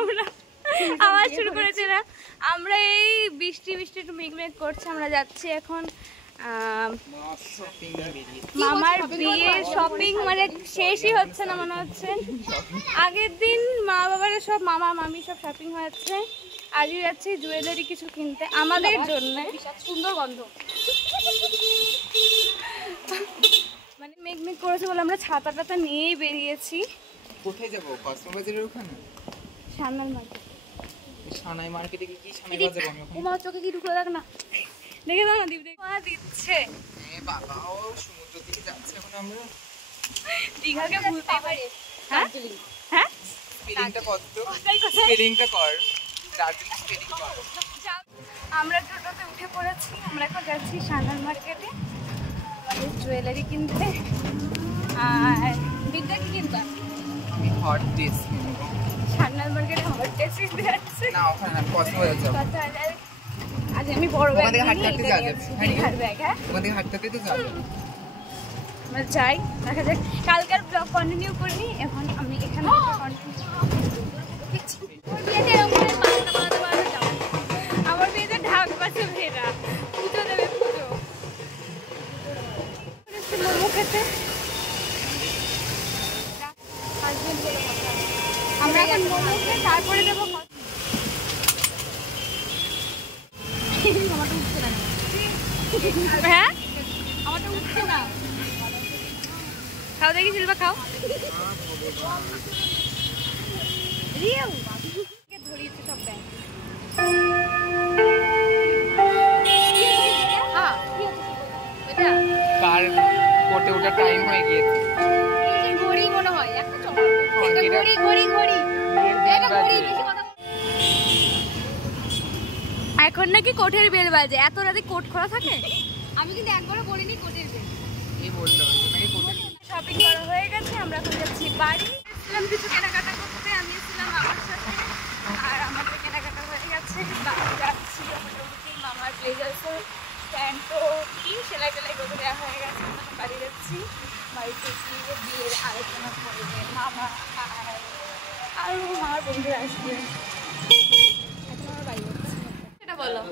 আমরা আওয়াজ শুরু করেছে না। আমরা এই বৃষ্টি একটু মেঘ করছে। আমরা যাচ্ছি এখন মামার বিয়ের শপিং, মানে শেষই হচ্ছে না মনে হচ্ছে। আগের দিন মা বাবারা সব মামা মামি সব শপিং হয়েছে। আজকে যাচ্ছি জুয়েলারি কিছু কিনতে আমাদের জন্য। সুন্দর গন্ধ, মানে মেঘ করেছে বলে আমরা ছাতা নিয়েই বেরিয়েছি। কোথায় যাবো? কসমোবাজারের ওখানে? সানাই মার্কেট। সানাই মার্কেটে কি সানাই বাজার? আমি ওখানে ওমা চোখে কি ঢুকে দেখ না, দেখে দাও না দীপ দিচ্ছে। বাবা ও সমুদ্র দিকে যাচ্ছে এখন আমরা। দীঘাকে ভুলতে পারি। হ্যাঁ হ্যাঁ, স্পেলিংটা কত? স্পেলিংটা কর, দার্জিলিং স্পেলিং কর। আমরা টোটোতে উঠে পড়েছি। আমরা এখন যাচ্ছি সানাই মার্কেটে আমাদের জুয়েলারি কিনতে। আর দীপটা কি কিনবা? আমি হট ড্রেস কিনবো। সানাই মার্কেটে হট ড্রেস কিনতে যাচ্ছি না, ওখানে না, কসমোবাজার যাবো। আজ আমি বড় ব্যাগ নিয়ে হাঁটতে যাবে। দীঘার ব্যাগ। হ্যাঁ, ওখানে হাঁটতে তো যাবে। আমরা যাই, দেখা যাক। কালকার ব্লগ কন্টিনিউ করিনি, এখন আমি এখানে আমার বিয়েতে ঢাক বাজে ভেড়া, পুজো দেবে পুজো। মোমো খেতে আমরা এখন মোমো খেয়ে তারপরে যাবো। হ্যাঁ, আমারটা উঠছে না। খাও দেখি শিল্পা, খাও। ধরিয়েছে সব ব্যাগ। কার কোটে ওটা টাইম হয়ে গিয়েছে। ঘড়ি মনে হয় একটা ঘড়ি। এখন নাকি কোটের বেল বাজে। এত রাতে কোট খোলা থাকে? আমি কিন্তু একবারও পড়িনি কোটের বেল। এই বললো তোমাকে কোটে। শপিং করা হয়ে গেছে, আমরা এখন যাচ্ছি বাড়ি। কিছু কেনাকাটা করতে আমি ছিলাম আমার সাথে, আর আমাদের কেনাকাটা হয়ে গেছে। বাড়ি যাচ্ছি মোটামুটি। মামার ব্লেজার্সের প্যান্টও কি সেলাই করে দেওয়া হয়ে গেছে। বাড়ি যাচ্ছি। বাড়িতে গিয়ে বিয়ের আলোচনা করবে মামা আর মামার বন্ধুরা আসবে। এখন আমার বাড়ি যাচ্ছি। সেটা বলো।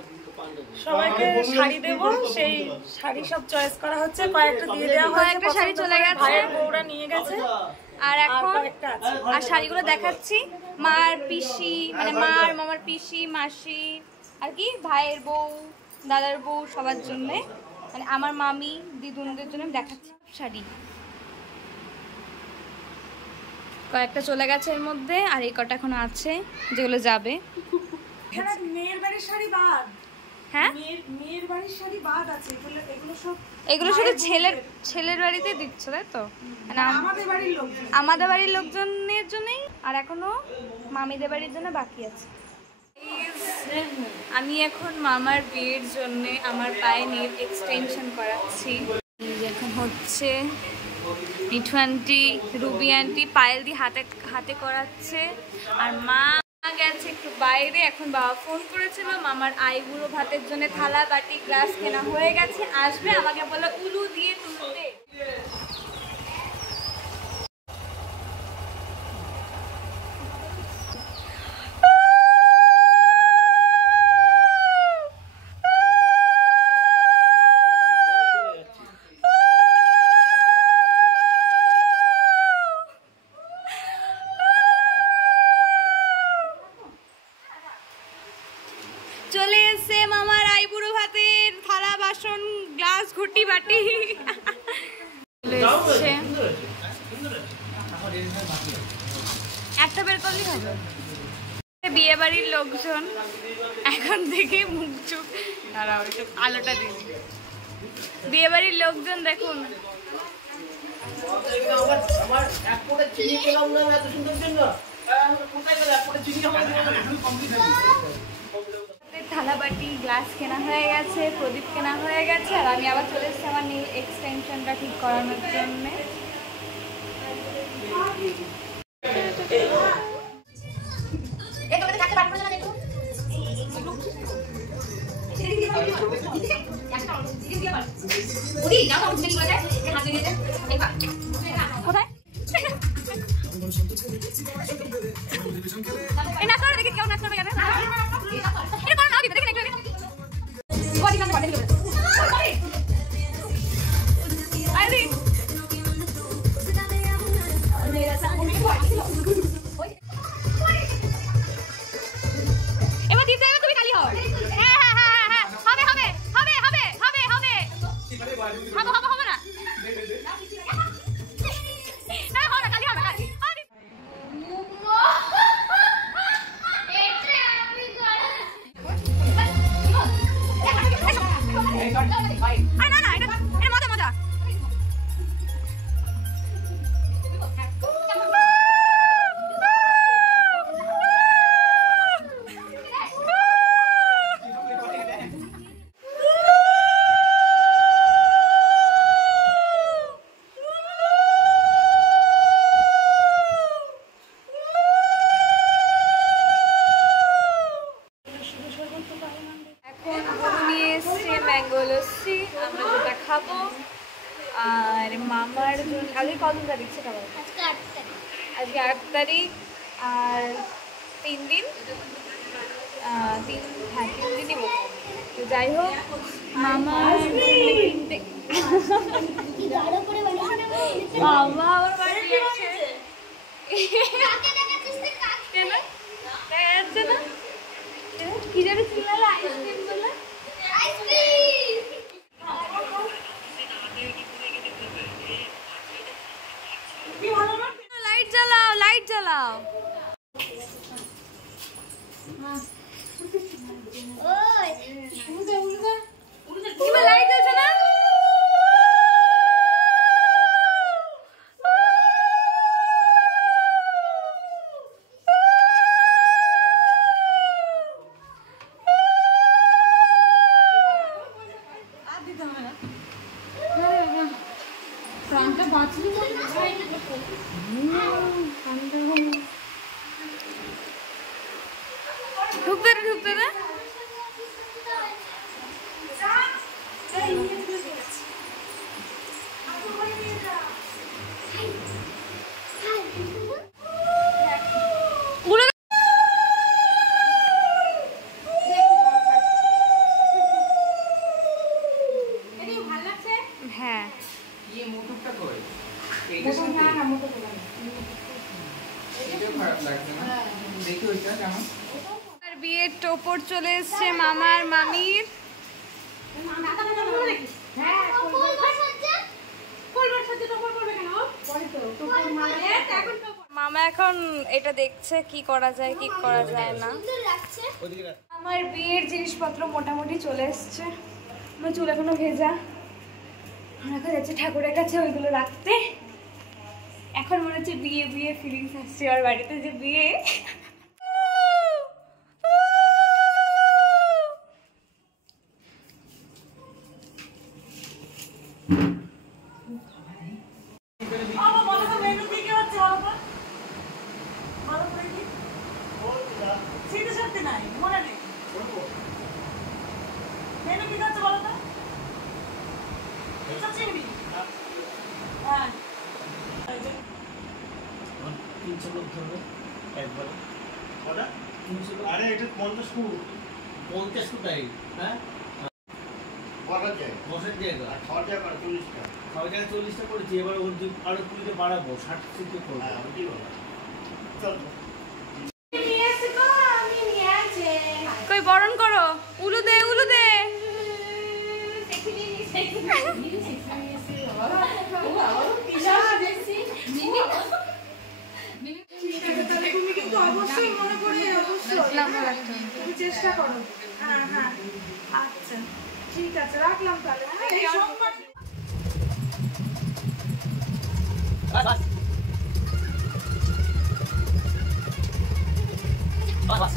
সবাইকে শাড়ি দেবো, সেই শাড়ি সব চয়েস করা হচ্ছে। কয়েকটা দিয়ে দেওয়া হয়েছে, কয়েকটা শাড়ি চলে গেছে, ভাইয়ের বউরা নিয়ে গেছে। আর এখন আর শাড়িগুলো দেখাচ্ছি। মার পিসি, মানে মামার পিসি, মাসি আর কি ভাইয়ের বউ, দাদার বউ, সবার জন্য, মানে আমার মামি দিদুনদের জন্য দেখাচ্ছি শাড়ি। কয়েকটা চলে গেছে এর মধ্যে, আর এই কটা এখন আছে যেগুলো যাবে। মেয়ের বাড়ির শাড়ি বাদ। হ্যাঁ, মেয়ের বাড়ির শাড়ি বাদ আছে। এগুলো শুধু ছেলের বাড়িতে দিচ্ছ, তাই তো? আমাদের বাড়ির লোকজনের জন্যই, আর এখনো মামিদের বাড়ির জন্য বাকি আছে। আমি এখন মামার বিয়ের জন্য আমার পায়ে নেল এক্সটেনশন করাচ্ছি। এখন হচ্ছে মিঠু আন্টি, রুবি আন্টি, পায়েল দি হাতে করাচ্ছে। আর মা গেছে একটু বাইরে। এখন বাবা ফোন করেছিল, মামার আইবুড়ো ভাতের জন্য থালা বাটি গ্লাস কেনা হয়ে গেছে, আসবে। আমাকে বলে উলু দিয়ে তুলতে। চলে এসে মামার আইবুড়ো ভাতের থালা বাসন গ্লাস ঘুটি বাটি। একটা বের করলেই হবে। বিয়ে বাড়ির লোকজন এখন থেকে মুখ চুপ, দাঁড়াও একটু আলোটা দিন। বিয়ে বাড়ির লোকজন দেখুন। থালা বাটি গ্লাস কেনা হয়ে গেছে, প্রদীপ কেনা হয়ে গেছে, আর আমি আবার চলে এসেছি আমার নেল এক্সটেনশনটা ঠিক করানোর জন্য। কোথায় এই নাচ করে দেখি কেউ নাচ করবে কেন এটা করো না দিবে দেখি একটু বডি কাম করে দেখি আইলি এবার দিতে হবে তুমি খালি হও হ্যাঁ হ্যাঁ হ্যাঁ হ্যাঁ হবে হবে হবে হবে হবে হবে হবে হবে না না হবে খালি হবে খালি আরে না না এটা মজা মজা ম্যাঙ্গো লস্যি আমরা যেটা খাবো আর মামার জন্য আজকে কত তারিখ সেটা বলো আজকে 8 তারিখ আর 3 দিন 3 দিনই বলবো তো যাই হোক মামা মামা আমার বাড়ি এসেছে কেন যাচ্ছে না কি যাবে চিল্লালে আইসক্রিম বলে লাইট জ্বালাও লাইট জ্বালাও লাইট জ্বলছে না ঢুকতে না হ্যাঁ ये मोटरটা কই এইটা না না মোটরটা না এটা খারাপ লাগছে না দেখি ওইটা কেমন আর বিয়ের টোপর চলে এসেছে মামার মামির মামা এখন এটা দেখছে কি করা যায় কি করা যায় না আমার বিয়ের জিনিসপত্র মোটামুটি চলে এসছে আমার চুল এখনো ভেজা রাখা যাচ্ছে ঠাকুরের কাছে ওইগুলো রাখতে এখন মনে হচ্ছে বিয়ে বিয়ে ফিলিংস আসছে আর বাড়িতে যে বিয়ে আরে এটা 50 ফুট 50 ফুট টাই হ্যাঁ বসার জায়গা খাওয়ার জায়গা 40টা খাওয়ার জায়গা 40টা করেছি এবার ওর আরো 20টা বাড়াবো 60 সিটে করব হ্যাঁ ওইটি বলা চল কই বরণ করো উলু দে তুমি কিন্তু অবশ্যই মনে করে তুমি চেষ্টা করো হ্যাঁ হ্যাঁ আচ্ছা ঠিক আছে রাখলাম তাহলে বাস